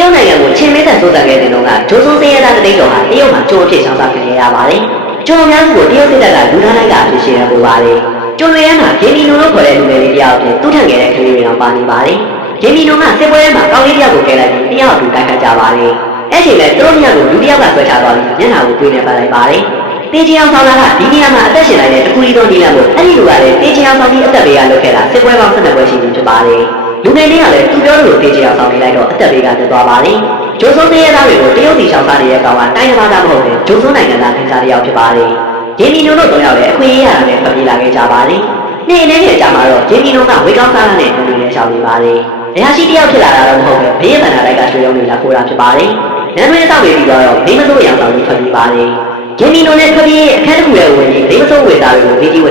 ရုတ်နိုင်ငံကိုချင်းမဲသက်စိုးစံခဲ့တဲ့တုန်းကဂျိုးစိုးစရဲသားတတိတ်တော်ဟာတရုတ်မှာကျိုးအဖြစ်ဆောင်စားခံရပါတယ်။ကျိုးအများစုကိုတရုတ်စစ်တပ်ကလူထားလိုက်တာအဖြစ်ရှင်းရပူပါတယ်။ကျိုးတွေထဲမှာဂေမီနိုလို့ခေါ်တဲ့လူငယ်လေးတယောက်အဖြစ်သူ့ထန်ခဲ့တဲ့ကလေးတွေတော့ပါနေပါတယ်။ဂေမီနိုကစစ်ပွဲထဲမှာကောင်းလေးတယောက်ကိုကယ်လိုက်ပြီးတယောက်အတူတိုက်ခတ်ကြပါတယ်။အဲ့ချိန်လဲသူတို့ညကိုလူတယောက်ကဆွဲချသွားပြီးမျက်နှာကိုတွေးနေပါလိုက်ပါတယ်။တေးချေအောင်ဆောင်လာကဒီနေရာမှာအသက်ရှင်လိုက်တဲ့တခုရီတော်နေလာမို့အဲ့ဒီလူကလည်းတေးချေအောင်ဆောင်ပြီးအသက်ပေးရလုပ်ခဲ့တာစစ်ပွဲပေါင်း12ပွဲရှိပြီဖြစ်ပါတယ်။ လူငယ်လေးကလည်းသူပြောလို့တေးချေအောင်ဆောင်နေလိုက်တော့အသက်ပေးကတက်သွားပါတယ်။ဂျိုးစိုးသေးရသားတွေကိုတရုတ်ပြည်ရှောင်းသားတွေရဲ့ကောင်ကတိုင်းရပါသားမဟုတ်တဲ့ဂျိုးစိုးနိုင်ငံသားခင်စားတယောက်ဖြစ်ပါတယ်။ဂျေမီနိုတို့တော့ရောက်တဲ့အခွင့်အရေးရတာနဲ့ဖပြေးလာခဲ့ကြပါတယ်။နေ့နေ့နဲ့ကြာမှာတော့ဂျေမီနိုကဝေကောင်းစားတဲ့လူတွေနဲ့ရှောင်းနေပါတယ်။အရာရှိတယောက်ဖြစ်လာတာတော့မဟုတ်ပဲဘေးရန်နာတိုက်ကရွှေရုံးတွေလာခိုးတာဖြစ်ပါတယ်။နန်းတွင်းတောက်ပြီးပြီးတော့မိမစိုးရောင်ဆောင်ပြီးထွက်ပြေးပါတယ်။ဂျေမီနိုနဲ့ထွက်ပြေးအခန်းတစ်ခုရဲ့ဝင်ပြီးမိမစိုးဝေသားတွေကိုမိကြီးဝေ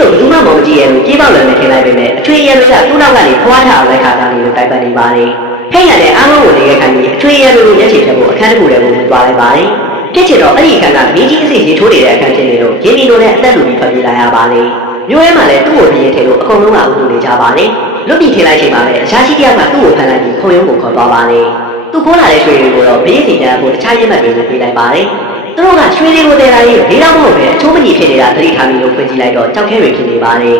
မိကြီးဆိုဘယ်သူမှမကြည့်ရလို့ကြေးပေါက်လည်းမထင်လိုက်ပေမဲ့အချွေရံတွေကသူ့နောက်ကနေဖွားထားအောင်လိုက်ခါသားနေလို့တိုက်ပတ်နေပါတယ်။ဖိတ်ရတဲ့အားလုံးကိုနေခဲ့ခိုင်းပြီးအချွေရံတွေကိုရက်ချေချက်ဖို့အခန်းတစ်ခုရဲ့ဝင်သွားလိုက်ပါတယ်။ဖြစ်ချင်တော့အဲ့ဒီအခန်းကမင်းကြီးအစိရေထိုးနေတဲ့အခန်းဖြစ်နေလို့ဂျင်းမီတို့နဲ့အသက်လူကြီးထွက်ပြေးလာရပါလေမြို့ထဲမှာလည်းသူ့ကိုပြင်းထင်လို့အကုန်လုံးကဥတူနေကြပါလေလွတ်ပြီးထင်လိုက်ချိန်မှာပဲအရှားရှိတယောက်ကသူ့ကိုဖမ်းလိုက်ပြီးခုံရုံးကိုခေါ်သွားပါလေသူခိုးလာတဲ့ရွှေတွေကိုတော့ဘေးစီတန်းဖို့တခြားရင်းမှတ်တွေကိုပေးလိုက်ပါလေ သူတို့ကရွှေတွေကိုတည်လာရင်လေးတော့မဟုတ်ပဲအချိုးမကြီးဖြစ်နေတာသတိထားမိလို့ဖွင့်ကြည့်လိုက်တော့ကြောက်ခဲတွေဖြစ်နေပါလေ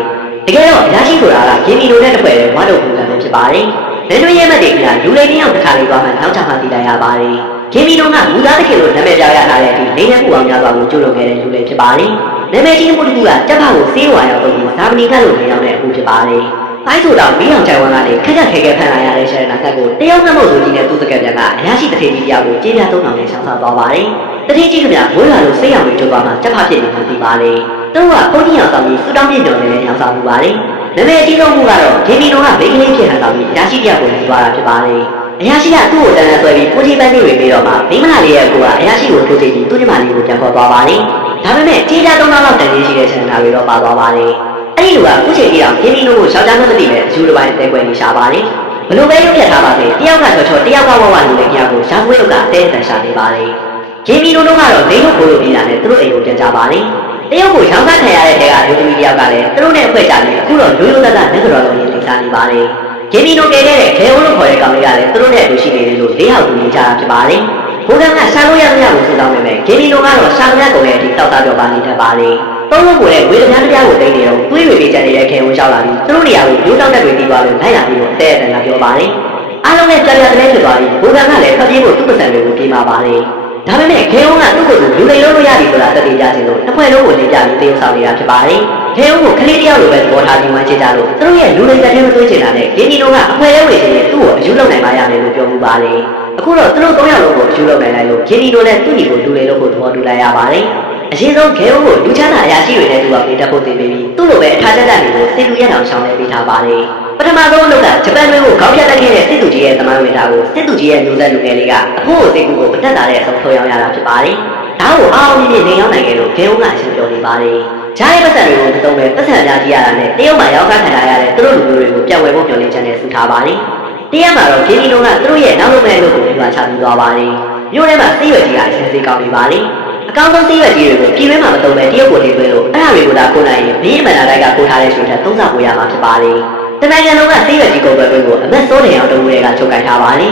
တကယ်တော့အရာရှိဆိုတာကဂျင်းမီတို့နဲ့တစ်ဖွဲ့တည်းဝါတော့ပုံစံပဲဖြစ်ပါတယ်လင်းတွင်းရဲမှတ်တွေကလူလေးတယောက်တစ်ခါလေးသွားမှနောက်ချမှသိလိုက်ရပါတယ်ဂျင်းမီတို့ကမူသားတစ်ခေတ်လို့နာမည်ပြရထားတဲ့အထိနေနဲ့ပူအောင်များစွာကိုကျိုးလွန်ခဲ့တဲ့လူလေးဖြစ်ပါတယ်နာမည်ကြီးမှုတစ်ခုကတပ်ဖကိုစေးဝါရောက်တော့ပြီးဇာမနီကလို့နေရောက်တဲ့အခုဖြစ်ပါတယ်။အဲဆိုတော့မီးအောင်ချိုင်ဝမ်ကနေခက်ခက်ခဲခဲဖန်လာရတဲ့ရှယ်နာကတ်ကိုတယောက်နဲ့မဟုတ်သူကြီးနဲ့သူ့စကက်ပြန်ကအရာရှိတထေကြီးတယောက်ကိုကြေးပြသုံးဆောင်နဲ့ရှောင်းဆောက်သွားပါတယ်။ တထေကြီးကဗျမိုးလာလို့စိတ်ရောင်တွေကျသွားမှတပ်ဖဖြစ်နေမှသိပါလေ။သူကဘုန်းကြီးအောင်ဆောင်ပြီးစူတောင်းပြည့်တော်နဲ့လည်းရောင်းဆောင်မှုပါတယ်။နာမည်အကြီးဆုံးမှုကတော့ဂျေမီနိုကမိန်းကလေးဖြစ်ဟန်ဆောင်ပြီးအရာရှိတယောက်ကိုယူသွားတာဖြစ်ပါတယ်။အရာရှိကသူ့ကိုတန်းတန်းဆွဲပြီးပူကြီးပန်းကြီးတွေပြီးတော့မှမိမလာလေးရဲ့ကိုကအရာရှိကိုထိုးချိန်ပြီးသူ့ညီမလေးကိုပြန်ခေါ်သွားပါတယ်။ဒါပေမဲ့ကြေးပြသုံးလောက်တန်ကြီးရှိတဲ့ဆန္ဒတွေတော့ပါသွားပါတယ်။အဲ့ဒီလူကအခုချိန်ကြီးအောင်ဂျေမီနိုကိုရှောက်ကြမ်းမသိပဲအယူတစ်ပိုင်းတဲကွယ်နေရှာပါတယ်။ဘလို့ပဲရုပ်ဖြတ်ထားပါစေတယောက်ကချောချောတယောက်ကဝဝလူလေးကြောက်ကိုရှားခွေးတို့ကအသေးအံရှာနေပါတယ်။ ဂျေမီနိုတို့ကတော့လိမ့်လို့ကိုလိုပြီးတာနဲ့သူတို့အိမ်ကိုပြန်ကြပါတယ်။တယောက်ကိုရောင်းစားခံရတဲ့တဲကလူသမီးတယောက်ကလည်းသူတို့နဲ့အဖွဲကြပြီးအခုတော့ရိုးရိုးသားသားလက်ကြော်လုံးရင်းလိမ့်စားနေပါတယ်။ဂျေမီနိုကဲခဲ့တဲ့ခဲဝလို့ခေါ်တဲ့ကောင်လေးကလည်းသူတို့နဲ့အတူရှိနေတယ်လို့လေးဟောက်သူနေကြတာဖြစ်ပါတယ်။ဘိုးကကရှာလို့ရမရကိုစူတောင်းနေမယ်ဂျေမီနိုကတော့ရှာမရကုန်တဲ့အထိတောက်သားပြောပါနေတတ်ပါလေ။သုံးလို့ကိုလည်းဝေဒနာတရားကိုတိတ်နေတော့တွေးတွေပေးချက်နေတဲ့ခဲဝရောက်လာပြီးသူတို့နေရာကိုရိုးတောက်တဲ့တွေတီးသွားလို့လိုက်လာပြီးတော့အတဲအတန်ကပြောပါတယ်။အားလုံးနဲ့ကြာကြာတည်းဖြစ်သွားပြီးဘိုးကကလည်းဖပြေးဖို့သူ့ပစံတွေကိုပြေးมาပါလေ။ ဒါပေမဲ့ခဲဝကသူ့ကိုယ်ကိုလူလိမ်လို့ရပြီဆိုတာတက်တည်ကြခြင်းလို့တစ်ဖွဲ့လုံးကိုလင်းပြပြီးတည်ဆောင်နေတာဖြစ်ပါတယ်။ခဲဝကိုကလေးတယောက်လိုပဲသဘောထားပြီးဝမ်းချကြလို့သူတို့ရဲ့လူလိမ်တဲ့ထဲမသွင်းချင်တာနဲ့ဂင်းဒီလုံးကအဖွဲရဲဝင်ခြင်းနဲ့သူ့ကိုအယူလုပ်နိုင်ပါရမယ်လို့ပြောမှုပါလေ။အခုတော့သူတို့၃ယောက်လုံးကိုအယူလုပ်နိုင်လိုက်လို့ဂင်းဒီလိုနဲ့သူ့ညီကိုလူလိမ်လို့ကိုသဘောတူလိုက်ရပါတယ်။အရင်ဆုံးခဲဝကိုလူချမ်းသာအရာရှိတွေနဲ့သူကပေးတတ်ဖို့တင်ပေးပြီးသူ့လိုပဲအထာတက်တက်တွေကိုစေလူရက်အောင်ရှောင်းလဲပေးထားပါတယ်။ ပထမဆုံးအလုပ်ကဂျပန်တွေကိုခေါင်းဖြတ်တက်ခဲ့တဲ့စစ်သူကြီးရဲ့သမိုင်းဝင်တာကိုစစ်သူကြီးရဲ့မျိုးဆက်လူငယ်လေးကအဖို့ကိုစိတ်ကူကိုမတက်တာတဲ့အဆုံးထုတ်ရောက်ရတာဖြစ်ပါတယ်။ဒါကိုအားအောင်မြင်မြင်နေရောက်နိုင်ခဲ့လို့ဂဲုံကအရှင်းပြောနေပါတယ်။ဂျားရဲ့ပတ်စံတွေကိုမသုံးပဲပတ်စံကြားကြည့်ရတာနဲ့တရုတ်မှာရောက်ခခံလာရတဲ့သူတို့လူမျိုးတွေကိုပြတ်ဝဲဖို့ပြောနေချင်တဲ့စူထားပါတယ်။တရက်မှာတော့ဂင်းဒီလုံးကသူတို့ရဲ့နောက်လုံးမဲ့လို့ကိုပြချပြီးသွားပါတယ်။မြို့ထဲမှာစိတ်ရွယ်ကြီးကအရှင်းစိတ်ကောင်းနေပါလေ။အကောင်းဆုံးသိရွက်ကြီးတွေကိုပြည်တွင်းမှာမသုံးပဲတရုတ်ကိုလေးသွင်းလို့အဲ့ဒါတွေကိုဒါကိုနိုင်ရင်ဘင်းအမှန်တိုက်ကကိုထားတဲ့ဆိုတဲ့သုံးစာကိုရမှာဖြစ်ပါလေ တနိုင်ငံလုံးကသိရွက်ကြီးကုန်ပွဲကိုအမက်စိုးနေအောင်တဝူတွေကချုပ်ကိုင်ထားပါလေ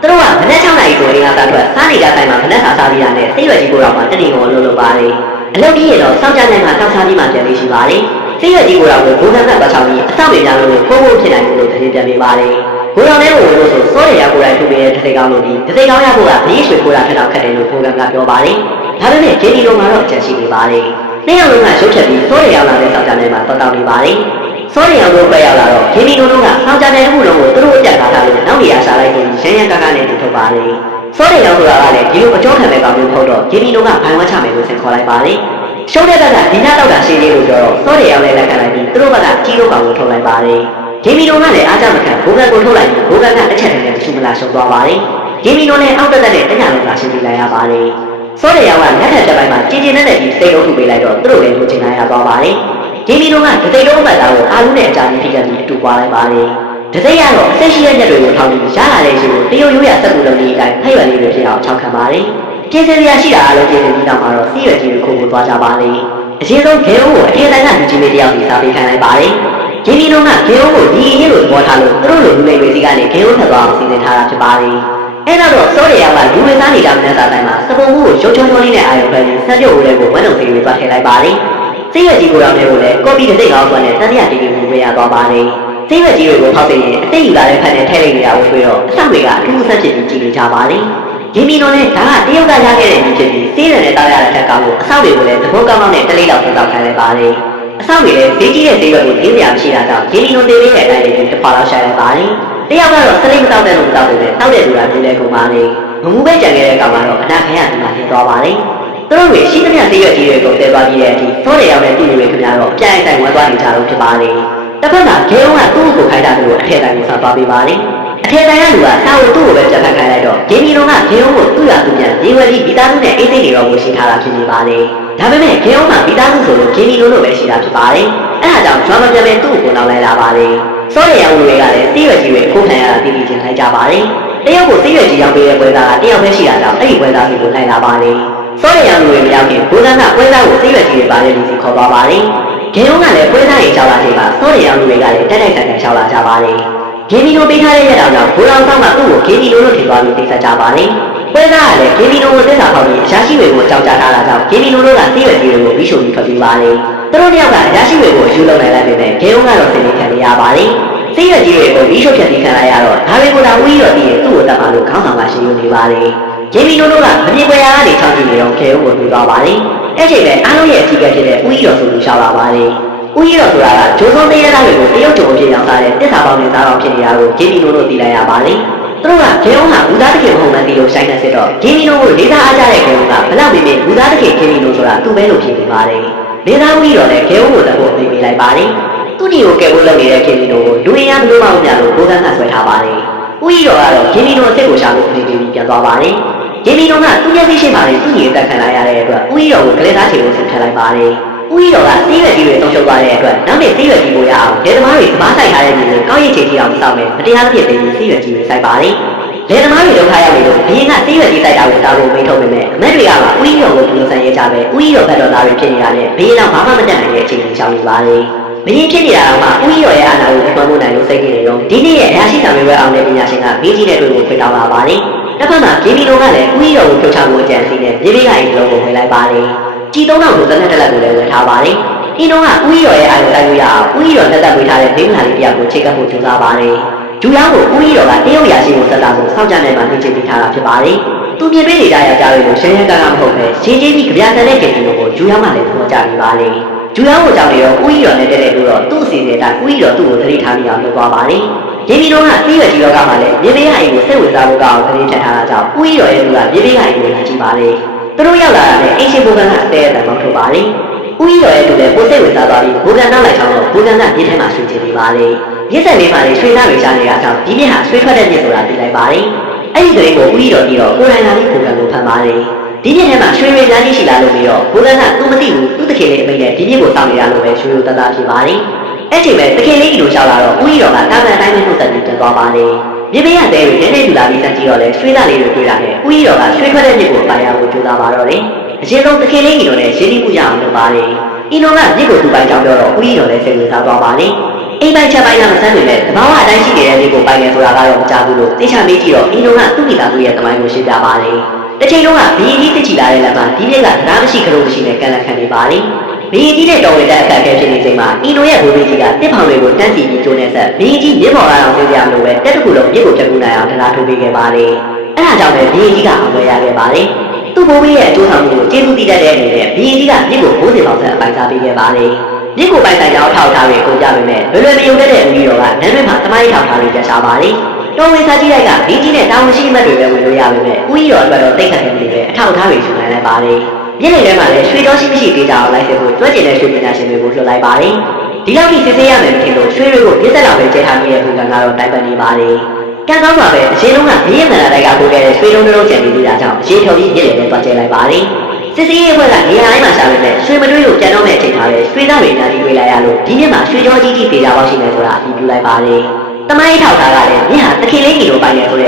သူတို့ကမနေ့6နာရီကိုရင်းကစားထွက်စားနေကြတိုင်းမှာမနေ့စာစားပြီးတာနဲ့သိရွက်ကြီးကိုတော့မှတတိကိုလှုပ်လှုပ်ပါလေအလုပ်ကြီးရတော့စောင့်ကြနိုင်မှတောက်စားပြီးမှပြန်လေးရှိပါလေသိရွက်ကြီးကိုတော့ဘိုးကန်းကပတ်ချောင်းပြီးအဆောက်တွေများလို့ကိုကိုဖြစ်နိုင်လို့တတိပြန်ပြပါလေဘိုးတော်လေးကိုလို့ဆိုစောရရကိုယ်တိုင်ထုတ်ပေးတဲ့တစ်စိတ်ကောင်းလို့ဒီတစ်စိတ်ကောင်းရဖို့ကဘေးရွှေခိုးတာထက်တော့ခက်တယ်လို့ဘိုးကန်းကပြောပါလေဒါပေမဲ့ဂျေဒီလုံးကတော့အကျဉ်းရှိနေပါလေနှစ်ယောက်လုံးကရုပ်ချက်ပြီးစောရရောက်လာတဲ့စောင့်ကြနိုင်မှတော်တော်နေပါလေ စောရရောက်လို့ပဲရောက်လာတော့ဂျေဒီလုံးကစောင့်ကြနိုင်မှုလုံးကိုသူတို့အပြတ်ထားတာလို့နောက်နေရာရှာလိုက်ပြီးရန်ရန်ကားကားနဲ့ထုတ်ပါလေစောရရောက်ဆိုတာကလည်းဒီလိုအကြောခံမဲ့ကောင်မျိုးဟုတ်တော့ဂျေဒီလုံးကဘိုင်ဝတ်ချမယ်လို့ဆင်ခေါ်လိုက်ပါလေရှုံးတဲ့ဘက်ကဒီညတော့တာရှင်းလေးလို့ပြောတော့စောရရောက်လည်းလက်ခံလိုက်ပြီးသူတို့ဘက်ကကြီးလို့ကောင်ကိုထုတ်လိုက်ပါလေဂျေမီနိုကလည်းအားကြမခံဘိုးကကိုထုတ်လိုက်ပြီးဘိုးကကအချက်နဲ့တ िश ူမလာရှုံသွားပါလေဂျေမီနိုနဲ့အောက်တက်တက်နဲ့တညာလုံးကရှင်းပြလိုက်ရပါလေစောရရောက်ကလက်ထက်ချက်ပိုင်းမှာကြည်ကျင်တဲ့ကြီးစိတ်လုံးထုတ်ပေးလိုက်တော့သူတို့လည်းလိုချင်လာရသွားပါလေ ဂျေမီနိုကဒသိလုံးမှတ်သားကိုအာလူနဲ့အကြကြီးဖိကပြီးအတူပွားလိုက်ပါလေဒသိကတော့အသက်ရှိတဲ့ညက်တွေကိုထောင်းပြီးရလာတဲ့ရှင်ကိုတရုတ်ရိုးရစက်ကူလုံးကြီးအတိုင်းဖိတ်ရွယ်လေးတွေဖြစ်အောင်ချောက်ခံပါလေကျေးဇူးရရှိတာအားလုံးကျေးဇူးပြီးတော့မှာတော့စီးရွယ်ကြီးကိုခိုးကိုသွားကြပါလေအရင်ဆုံးဂဲဦးကိုအထက်တန်းကလူကြီးလေးတယောက်စီစားပေးခိုင်းလိုက်ပါလေဂျင်းဒီလုံးကဂေယုံကိုဒီအရေးလိုသဘောထားလို့သူတို့လိုလူလိမ်တွေစီကနေဂေယုံထက်သွားအောင်စီစဉ်ထားတာဖြစ်ပါတယ်အဲ့တော့စောရရောကလူဝင်စားနေတာမနေ့စာတိုင်းမှာစပုံမှုကိုရုပ်ချုံချုံလေးနဲ့အာရုံပဲပြီးဆက်ပြုတ်ဦးလေးကိုဝမ်းလုံးစီတွေသွားထည့်လိုက်ပါတယ် စိတ်ရကြီးကိုရောင်းနေလို့လည်းကော်ပီတစ်စိတ်ကောင်းစွာနဲ့တန်တရားတီးပြီးမှုပေးရသွားပါတယ်စိတ်ရကြီးတွေကိုဖောက်သိရင်အတိတ်ယူလာတဲ့ဖက်နဲ့ထည့်လိုက်နေတာကိုတွေ့တော့အဆောင်တွေကအထူးဆက်ဖြစ်ပြီးကြည့်နေကြပါတယ်ဂျင်းမီနိုနဲ့ဒါကတရုတ်ကရခဲ့တဲ့ညီဖြစ်ပြီးစေးရနဲ့တားရတဲ့ထက်ကောင်းလို့အဆောင်တွေကိုလည်းသဘောကောင်းကောင်းနဲ့တလေးလောက်သုံးတော့ခံလိုက်ပါတယ်အဆောင်တွေလည်းဈေးကြီးတဲ့ဈေးရွက်ကိုတင်းပြမရှိတာကြောင့်ဂျင်းမီနိုတေးလေးနဲ့အတိုင်းလေးတစ်ခါလောက်ရှာလိုက်ပါတယ်တယောက်ကတော့စလိမ့်မတောက်တဲ့လူတောက်တယ်နဲ့တောက်တဲ့လူကလူလဲကုန်ပါလေမမှုပဲကြံခဲ့တဲ့ကောင်ကတော့အနာခံရဒီမှာဖြစ်သွားပါတယ် သူတို့တွေရှိသမျှသေးရွက်ကြီးတွေကိုတည်သွားပြီးတဲ့အထိသောတယ်ရောက်တဲ့ပြည်သူတွေခင်ဗျားတော့အပြိုင်ဆိုင်ဝဲသွားနေကြလို့ဖြစ်ပါလေတစ်ဖက်မှာဂေုံကသူ့ကိုခိုင်းတာမျိုးအထက်တိုင်းကိုဆက်သွားပေးပါလေအထက်တိုင်းကလူကစာဝတ်သူ့ကိုပဲပြတ်ဖက်ခိုင်းလိုက်တော့ဂျင်းမီလုံးကဂေုံကိုသူ့ရသူပြန်ဒီဝဲကြီးမိသားစုနဲ့အေးစိတ်တွေတော့ကိုရှင်းထားတာဖြစ်နေပါလေဒါပေမဲ့ဂေုံမှာမိသားစုဆိုလို့ဂျင်းမီလုံးလိုပဲရှိတာဖြစ်ပါလေအဲဒါကြောင့်ကျွမ်းမပြတ်မဲ့သူ့ကိုနောက်လိုက်လာပါလေစောရရောင်လူတွေကလည်းသေးရွက်ကြီးတွေခိုးခံရတာသိသိချင်းလိုက်ကြပါလေတယောက်ကိုသေးရွက်ကြီးရောက်ပေးတဲ့ပွဲသားကတယောက်ပဲရှိတာကြောင့်အဲ့ဒီပွဲသားစီကိုလိုက်လာပါလေ စောရရောင်လူတွေမရောက်ခင်ဘုရားကပွဲသားကိုသေးရွက်ကြီးတွေပါလေလူစီခေါ်သွားပါလေဂေုံကလည်းပွဲသားရင်ချောက်လာချိန်မှာစောရရောင်လူတွေကလည်းတက်တက်တက်တက်ချောက်လာကြပါလေဂေမီနိုပေးထားတဲ့ရက်တော်ကြောင့်ဘိုးတော်ဆောင်ကသူ့ကိုဂေမီနိုလို့ထင်သွားပြီးသိဆက်ကြပါလေပွဲသားကလည်းဂေမီနိုကိုသစ္စာဖောက်ပြီးအရာရှိတွေကိုအကြောက်ကြားထားတာကြောင့်ဂေမီနိုတို့ကသေးရွက်ကြီးတွေကိုပြီးရှုံပြီးထွက်ပြေးပါလေသူတို့တယောက်ကအရာရှိတွေကိုအယူလုံးနိုင်လိုက်ပေမဲ့ဂေုံကတော့သိနေခံရပါလေသိရကြီးတွေကိုပြီးရှုပ်ဖြတ်ပြီးခံလိုက်ရတော့ဒါတွေကိုသာဦးကြီးတော်ပြီးရင်သူ့ကိုတတ်ပါလို့ခေါင်းဆောင်ကရှင်းယူနေပါလေ ဂျေမီနိုတို့ကမပြေကွယ်ရာကနေချောင်းကြည့်နေတော့ခဲဦးကိုတွေ့သွားပါလေအဲ့ချိန်ပဲအားလုံးရဲ့အထီးကဖြစ်တဲ့ဦးကြီးတော်ဆိုလို့ရှောက်လာပါလေဦးကြီးတော်ဆိုတာကဂျိုးစုံသေးရသားတွေကိုတရုတ်ကြုံအဖြစ်ရောက်လာတဲ့တစ္ဆာပေါင်းနဲ့သားတော်ဖြစ်နေတာကိုဂျေမီနိုတို့သိလိုက်ရပါလေသူတို့ကဂျေုံဟာဘူသားတခင်မဟုတ်မှန်းသိလို့ဆိုင်နေစစ်တော့ဂျေမီနိုကိုလေးစားအားကြတဲ့ဂျေုံကဘလောက်ပြင်းပြင်းဘူသားတခင်ဂျေမီနိုဆိုတာသူ့ပဲလို့ဖြစ်နေပါလေလေးစားဦးကြီးတော်လည်းဂျေုံကိုတဖို့သိပေးလိုက်ပါလေသူ့ညီကိုကဲဖို့လုပ်နေတဲ့ဂျေမီနိုကိုလူရင်းရဘလို့မှမပြလို့ဘိုးကန်းကဆွဲထားပါလေ ဦးကြီးတော်ကတော့ဂျေမီနိုအစ်စ်ကိုရှာလို့ပြင်ပြီးပြန်သွားပါလေဂျေမီနိုကသူ့မျက်စိရှိမှလည်းသူ့ညီကိုတက်ခံလိုက်ရတဲ့အတွက်ဦးကြီးတော်ကိုကလေးသားချေကိုဆင်ထည့်လိုက်ပါလေဦးကြီးတော်ကစီးရွက်ကြီးတွေဆုံးရှုံးသွားတဲ့အတွက်နောက်နေ့စီးရွက်ကြီးကိုရအောင်ဒေသမားတွေသမားဆိုင်ထားတဲ့ပြည်ကိုကောင်းရည်ချေကြီးအောင်စောင့်မယ်မတရားသဖြင့်သိပြီးစီးရွက်ကြီးတွေစိုက်ပါလေလေသမားတွေဒုက္ခရောက်နေလို့ဘင်းကစီးရွက်ကြီးစိုက်တာကိုတားဖို့မိထုတ်ပေမဲ့အမက်တွေကမှဦးကြီးတော်ကိုပြုလုပ်ဆိုင်ရကြပဲဦးကြီးတော်ဘက်တော်သားတွေဖြစ်နေတာနဲ့ဘင်းတော့ဘာမှမတတ်နိုင်တဲ့အချိန်ကိုရှောင်နေပါလေ မင်းဖြစ်နေတာတော့မှဦးကြီးတော်ရဲ့အာဏာကိုလွှမ်းမိုးနိုင်လို့စိတ်ကြီးနေတော့ဒီနေ့ရဲ့အရာရှိဆောင်ရွက်အောင်တဲ့ပညာရှင်ကမင်းကြီးတဲ့တွေ့ကိုခွင့်တောင်းလာပါလေတစ်ဖက်မှာဂေမီလိုကလည်းဦးကြီးတော်ကိုဖြုတ်ချမှုအကြံစီနဲ့မြေဘေးကအိမ်လုံးကိုဝင်လိုက်ပါလေကြည်သုံးတော့ကိုသနက်တက်လက်ကိုလည်းဝယ်ထားပါလေဒီတော့ကဦးကြီးတော်ရဲ့အာရုံတိုက်လို့ရအောင်ဦးကြီးတော်တက်တက်ဝေးထားတဲ့ဘိန်းလာလေးတယောက်ကိုချိန်ကပ်ဖို့ကြိုးစားပါလေဂျူလောင်းကိုဦးကြီးတော်ကတရုတ်ရာရှိကိုဆက်တာကိုစောင့်ကြနေမှသိချင်ပြီးထားတာဖြစ်ပါလေသူမြင်ပေးနေကြရကြလို့ရှင်းရှင်းကားကားမဟုတ်ပဲရှင်းချင်းကြီးကြပြဆန်တဲ့ချိန်ကိုဂျူလောင်းမှလည်းသဘောကျနေပါလေ ဂျူလောင်းကိုကြောက်နေတော့ဦးကြီးတော်နဲ့တက်တဲ့လို့တော့သူ့အစီအစဉ်တိုင်းဦးကြီးတော်သူ့ကိုသတိထားမိအောင်လုပ်သွားပါလေဒီမီတို့ကသိရကြီးတော့ကမှလည်းမြေပေးအိမ်ကိုစိတ်ဝင်စားဖို့ကောင်းသတိထပ်ထားတာကြောင့်ဦးကြီးတော်ရဲ့လူကမြေပေးအိမ်ကိုလာကြည့်ပါလေသူတို့ရောက်လာတာနဲ့အင်းရှိဘုံကအတဲအတန်မောင်းထုတ်ပါလေဦးကြီးတော်ရဲ့လူလည်းကိုယ်စိတ်ဝင်စားသွားပြီးဘူကန်နောက်လိုက်ချောင်းတော့ဘူကန်ကမြေထဲမှာဆွေးချင်နေပါလေရစ်ဆက်လေးပါလေဆွေးသားတွေရှားနေတာကြောင့်ဒီမြစ်ဟာဆွေးထွက်တဲ့မြစ်ဆိုတာသိလိုက်ပါလေအဲ့ဒီကလေးကိုဦးကြီးတော်ပြီးတော့ကိုယ်တိုင်လာပြီးဘူကန်ကိုဖမ်းပါလေ ဒီမြစ်ထဲမှာရွှေရွှေများကြီးရှိလာလို့ပြီးတော့ဘူကန်ကသူမသိဘူးသူ့တခင်လေးအမိတ်နဲ့ဒီမြစ်ကိုစောင့်နေတာလို့ပဲရွှေရွှေတသားဖြစ်ပါလေအဲ့ချိန်ပဲတခင်လေးကြီးလိုရှောက်လာတော့ဦးကြီးတော်ကတာမန်တိုင်းပဲနှုတ်ဆက်ပြီးပြန်သွားပါလေမြေပေးရတဲ့တွေနည်းနည်းထူလာပြီးစမ်းကြည့်တော့လဲရွှေသားလေးတွေတွေ့တာနဲ့ဦးကြီးတော်ကရွှေထွက်တဲ့မြစ်ကိုပိုင်ရဖို့ကြိုးစားပါတော့တယ်အရင်ဆုံးတခင်လေးကြီးတော်နဲ့ရင်းနှီးမှုရအောင်လုပ်ပါလေအင်းတော်ကမြစ်ကိုသူပိုင်ကြောင်းပြောတော့ဦးကြီးတော်လည်းစိတ်ဝင်စားသွားပါလေအိမ်ပိုင်ချက်ပိုင်းကမဆန်းပေမဲ့တဘာဝအတိုင်းရှိနေတဲ့မြစ်ကိုပိုင်နေဆိုတာကတော့မကြဘူးလို့သိချမေးကြည့်တော့အင်းတော်ကသူ့မိသားစုရဲ့သမိုင်းကိုရှင်းပြပါလေ တစ်ချိန်လုံးကဘီကြီးတချီလာတဲ့လက်မှာဒီမြစ်ကတရားမရှိခရုံးမရှိနဲ့ကန်လက်ခံနေပါလေဘီကြီးနဲ့တော်ဝင်တဲ့အခက်အခဲဖြစ်နေချိန်မှာအင်းတော်ရဲ့ဘိုးဘေးကြီးကတစ်ဖောင်တွေကိုတန်းစီပြီးကျိုးနေဆက်ဘီကြီးမြစ်ပေါ်လာအောင်သိကြမလို့ပဲတက်တခုလုံးမြစ်ကိုဖြတ်ကူနိုင်အောင်တရားထုတ်ပေးခဲ့ပါလေအဲဒါကြောင့်ပဲဘီကြီးကအောင်လွယ်ရခဲ့ပါလေသူ့ဘိုးဘေးရဲ့အကျိုးဆောင်မှုကိုကျေးဇူးတည်တတ်တဲ့အနေနဲ့ဘီရင်ကြီးကမြစ်ကို90ပေါင်ဆက်အပိုင်စားပေးခဲ့ပါလေမြစ်ကိုပိုင်ဆိုင်ကြောင်းထောက်ထားတွေကိုကြပေမဲ့လွယ်လွယ်မယုံတတ်တဲ့ဦးကြီးတော်ကနန်းတွင်းမှာသမိုင်းထောက်ထားတွေကြရှာပါလေ တော်ဝင်စားကြည့်လိုက်ကဘီကြီးနဲ့တာဝန်ရှိမှတ်တွေပဲဝင်လို့ရပါမယ်ဦးကြီးတော်အတွက်တော့တိတ်ခတ်တယ်မလို့ပဲအထောက်ထားတွေယူနိုင်လိုက်ပါလေမြစ်လေထဲမှာလည်းရွှေတော်ရှိမရှိသေးကြအောင်လိုက်စေဖို့ကြွက်ကျင်တဲ့ရွှေပညာရှင်တွေကိုလွှတ်လိုက်ပါလေဒီလောက်ကြီးစစ်ဆေးရမယ်မထင်လို့ရွှေတွေကိုပြစ်ဆက်လောက်ပဲကျဲထားမိတဲ့ပုံစံကတော့တိုင်ပန်နေပါလေကံကောင်းပါပဲအရှင်လုံးကဘီရင်မလာတိုက်ကကိုခဲ့တဲ့ရွှေလုံးလုံးကျန်နေသေးတာကြောင့်အရှင်ထော်ပြီးမြစ်လေထဲသွားကျဲလိုက်ပါလေစစ်စီးရေးဘက်ကနေရာတိုင်းမှာရှာနေတယ်ရွှေမတွေးလို့ပြန်တော့မဲ့အချိန်ထားတယ်ရွှေသားတွေညာကြီးတွေးလိုက်ရလို့ဒီနေ့မှာရွှေကြောကြီးကြီးပေကြပါရှိနေဆိုတာအပြီးပြုလိုက်ပါလေတမိုင်းထောက်ထားတာလည်း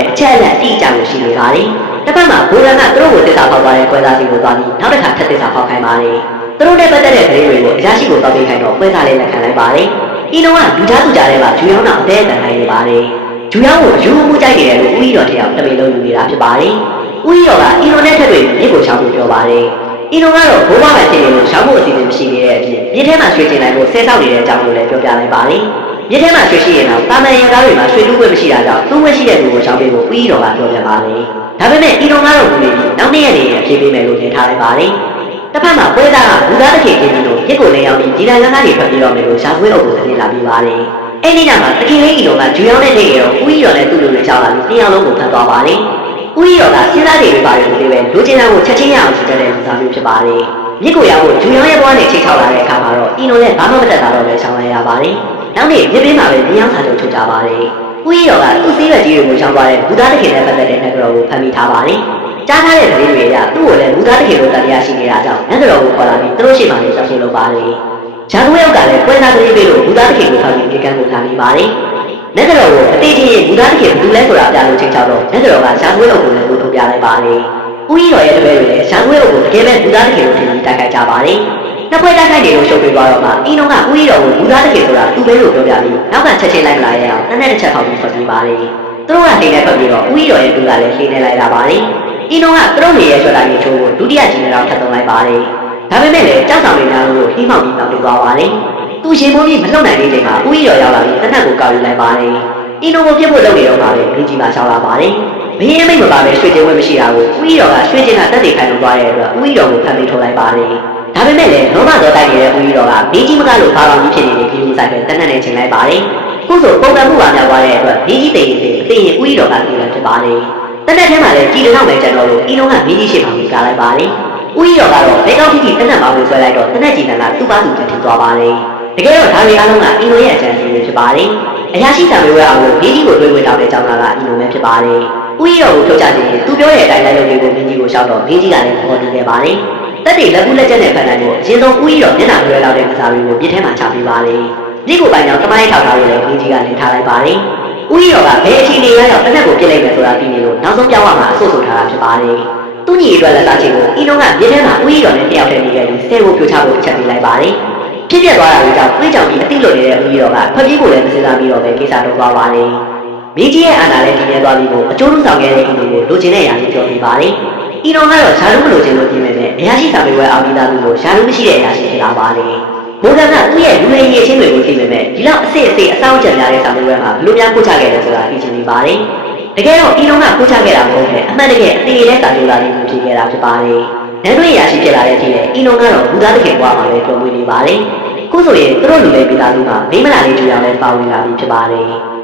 အချက်အလက်အတိအကျကိုရှိနေပါလေတစ်ဖက်မှာဘူရန်ကသူတို့ကိုတစ္ဆာဖောက်သွားတဲ့ကွဲသားစီကိုသွားပြီးနောက်တစ်ခါထပ်တစ္ဆာဖောက်ခိုင်းပါလေသူတို့နဲ့ပတ်သက်တဲ့ကလေးတွေကိုအရာရှိကိုတောက်ပေးခိုင်းတော့ကွဲသားလေးလက်ခံလိုက်ပါလေ။ဤလုံးကလူသားသူကြားထဲမှာဂျူယောင်းတော်အသေးအတန်နိုင်နေပါတယ်။ဂျူယောင်းကိုအယူမှုကြိုက်နေတယ်လို့ဦးကြီးတော်တယောက်တမင်လုံးယူနေတာဖြစ်ပါတယ်။ဦးကြီးတော်ကဤလုံးနဲ့ထက်တွေမြစ်ကိုရှောင်ဖို့ပြောပါတယ်။ဤလုံးကတော့ဘိုးဘွားပဲဖြစ်နေလို့ရှောင်ဖို့အစီအစဉ်မရှိနေတဲ့အပြင်မြစ်ထဲမှာရွှေကျင်နိုင်ဖို့ဆဲဆောက်နေတဲ့အကြောင်းကိုလည်းပြောပြလိုက်ပါတယ်။ မြစ်ထဲမှာရွှေရှိရင်တော့တာမန်ရင်ကားတွေမှာရွှေတူးခွင့်မရှိတာကြောင့်သူ့ဝက်ရှိတဲ့လူကိုရှောင်ပေးဖို့ဦးကြီးတော်ကပြောပြပါတယ်။ဒါပေမဲ့ဤလုံးကတော့ဘူးနေပြီးနောက်နေ့ရက်နေအပြေးပေးမယ်လို့ထင်ထားလိုက်ပါတယ်။တစ်ဖက်မှာပွဲသားကလူသားတစ်ခေချင်းကြီးတို့ရစ်ကိုလည်းရောက်ပြီးဒီတိုင်းလမ်းကားတွေထွက်ပြီးတော့မယ်လို့ရှာဖွေအုပ်ကိုသတင်းလာပြီးပါတယ်။အဲ့ဒီညမှာတခင်လေးကြီးတော်ကဂျူယောင်းနဲ့နေရောဦးကြီးတော်နဲ့သူ့လူတွေချောင်းလာပြီးတရားလုံးကိုဖတ်သွားပါတယ်။ဦးကြီးတော်ကစဉ်းစားနေပြီးပါတယ်လို့ပြောပဲလူချင်းသားကိုချက်ချင်းရအောင်ချစ်တဲ့လူသားမျိုးဖြစ်ပါတယ်။မြစ်ကိုရောက်ဖို့ဂျူယောင်းရဲ့ဘဝနဲ့ချိန်ချောက်လာတဲ့အခါမှာတော့အင်းတို့လည်းဘာမှမတတ်တာတော့ပဲရှောင်းလိုက်ရပါတယ်။ နောက်နေ့မြစ်ဘေးမှာပဲမြင်းစာချုပ်ထုတ်ကြပါတယ်။ဦးကြီးတော်ကသူ့သေးရွက်ကြီးတွေကိုရှောင်းသွားတဲ့လူသားတစ်ခေနဲ့ပတ်သက်တဲ့နှက်ကြော်ကိုဖမ်းမိထားပါတယ်။ကြားထားတဲ့သတင်းတွေအရသူ့ကိုလည်းမူသားတခင်တို့တရားရှိနေတာကြောင့်နန်းတော်ကိုခေါ်လာပြီးသူတို့ရှိမှလည်းစောင့်ရှင်းလုပ်ပါလေ။ရာဇဝဲယောက်ကလည်းပွဲသားသတင်းပေးလို့မူသားတခင်ကိုဖမ်းပြီးဒီကံကိုခံပြီးပါလေ။နန်းတော်ကိုအသေးချင်းမူသားတခင်ဘူးလဲဆိုတာပြလို့ချိန်ချောက်တော့နန်းတော်ကရာဇဝဲယောက်ကိုလည်းထုတ်ပြလိုက်ပါလေ။ဦးကြီးတော်ရဲ့တပည့်တွေလည်းရာဇဝဲယောက်ကိုတကယ်ပဲမူသားတခင်ကိုထင်ပြီးတိုက်ခိုက်ကြပါလေ။ နှစ်ဖွဲ့တိုက်ခိုက်နေလို့ရှုပ်ပြေသွားတော့မှအင်းတော်ကဦးကြီးတော်ကိုမူသားတခင်ဆိုတာသူ့ပဲလို့ပြောပြပြီးနောက်ကချက်ချင်းလိုက်လာရအောင်နှစ်နဲ့တစ်ချက်ထောက်ပြီးဖတ်ပြီးပါလေ။သူတို့ကနေလည်းဖတ်ပြီးတော့ဦးကြီးတော်ရဲ့သူကလည်းရှင်းနေလိုက်တာပါလေ။အင်းတို့ကသူတို့နေရဲ့ဆွတာကြီးချိုးကိုဒုတိယဂျင်းတော်ထပ်သုံးလိုက်ပါတယ်။ဒါပေမဲ့လည်းကြောက်ဆောင်နေများလို့နှိမောက်ပြီးတောင်းတသွားပါတယ်။သူရှင်မိုးကြီးမလှုပ်နိုင်သေးချိန်မှာဦးကြီးတော်ရောက်လာပြီးတနက်ကိုကောက်ယူလိုက်ပါတယ်။အင်းတို့ကိုပြစ်ဖို့လုပ်နေတော့ပါပဲမင်းကြီးကရှောင်းလာပါတယ်။ဘင်းမိတ်မပါပဲရွှေကျင်းဝဲမရှိတာကိုဦးကြီးတော်ကရွှေကျင်းကတက်တည်ခိုင်လို့သွားတဲ့အတွက်ဦးကြီးတော်ကိုဖမ်းပြီးထုတ်လိုက်ပါတယ်။ ဒါပေမဲ့လည်းလောဘတော်တိုက်နေတဲ့ဦးကြီးတော်ကမင်းကြီးမကလို့ဘာလို့ဖြစ်နေတဲ့ကြီးမှုဆိုင်ပဲတနက်နဲ့ချိန်လိုက်ပါတယ်။ခုဆိုပုံကံမှုပါများသွားတဲ့အတွက်မင်းကြီးတည်ရင်တည်ရင်ဦးကြီးတော်ကပြေးလာဖြစ်ပါတယ်။တနက်ထဲမှာလည်းကြည်တောင်ပဲကျန်တော့လို့အင်းလုံးကမင်းကြီးရှိမှမိကားလိုက်ပါလေ။ဦးကြီးတော်ကတော့ဘဲကောက်တိတိတနက်မောင်းကိုဆွဲလိုက်တော့တနက်ကြည်တန်ကသူ့ပါသူတင်ထသွားပါလေ။တကယ်တော့ဒါတွေအားလုံးကအင်းလုံးရဲ့အကြံစီတွေဖြစ်ပါလေ။အရာရှိဆံမေဝဲအောင်လို့မင်းကြီးကိုတွေးဝေတောင်းတဲ့ကြောင်းသားကအင်းလုံးပဲဖြစ်ပါလေ။ဦးကြီးတော်ကိုထုတ်ချခြင်းရင်သူပြောတဲ့အတိုင်းလိုက်လုပ်လေးကိုမင်းကြီးကိုရှောက်တော့မင်းကြီးကလည်းပေါ်တည်ခဲ့ပါလေ။ တက်တွေလက်ကူးလက်ကျက်နဲ့ဖန်တိုင်းကိုအရင်ဆုံးဦးကြီးတော်မျက်နှာလွှဲလောက်တဲ့ကစားတွေကိုပြစ်ထဲမှာချပေးပါလေ။ဒီကိုပိုင်ကြောင့်တမိုင်းထောက်ထားလို့လည်းမင်းကြီးကလည်းထားလိုက်ပါလေ။ဦးကြီးတော်ကဘယ်အချိန်နေရရောက်တစ်သက်ကိုပြစ်လိုက်မယ်ဆိုတာပြီးနေလို့နောက်ဆုံးပြောင်းရမှာအဆို့ဆိုထားတာဖြစ်ပါတယ်။သူ့ညီအတွက်လက်သားချင်းကိုအင်းလုံးကမြေထဲမှာဦးကြီးတော်နဲ့တယောက်တည်းနေခဲ့ပြီးဆဲဖို့ပြိုချဖို့ချက်ပေးလိုက်ပါတယ်။ဖြစ်ပြသွားတာတွေကြောင့်တွေးကြောင်ပြီးအတိလွတ်နေတဲ့ဦးကြီးတော်ကဖက်ပြေးကိုလည်းမစင်စားပြီးတော့ပဲကိစ္စတော့သွားပါတယ်။မိကြီးရဲ့အာဏာလည်းတည်မြဲသွားပြီးကိုအကျိုးလုံးဆောင်ခဲ့တဲ့အင်းကိုလိုချင်တဲ့အရာလေးပြောပြပါတယ်။အင်းတော်ကတော့ရှားလုံးမလိုချင်လို့ပြင်မဲ့မဲ့ အရာရှိဆောင်ရွက်အောင်ပြီးသားသူကိုရှားလုံးမရှိတဲ့အရာရှိဖြစ်လာပါလေ။မိုးကကသူ့ရဲ့လူရည်ရည်ချင်းတွေကိုသိပေမဲ့ဒီလောက်အစ်စ်အစ်စ်အဆောင်ချက်များတဲ့ဆောင်ရွက်မှာဘလူများပို့ချခဲ့တယ်ဆိုတာသိချင်နေပါတယ်။တကယ်တော့ဤလုံးကပို့ချခဲ့တာမဟုတ်ပဲအမှန်တကယ်အသေးလေးစာကြိုးလာလေးကိုဖြစ်ခဲ့တာဖြစ်ပါတယ်။နန်းတွင်းရရှိဖြစ်လာတဲ့အချိန်နဲ့ဤလုံးကတော့လူသားတကယ်ဘဝမှာလည်းကြုံဝင်နေပါတယ်။ခုဆိုရင်သူတို့လူလေးပြည်သားလူကမိမလာလေးကြိုးရအောင်လဲပါဝင်လာပြီဖြစ်ပါတယ်။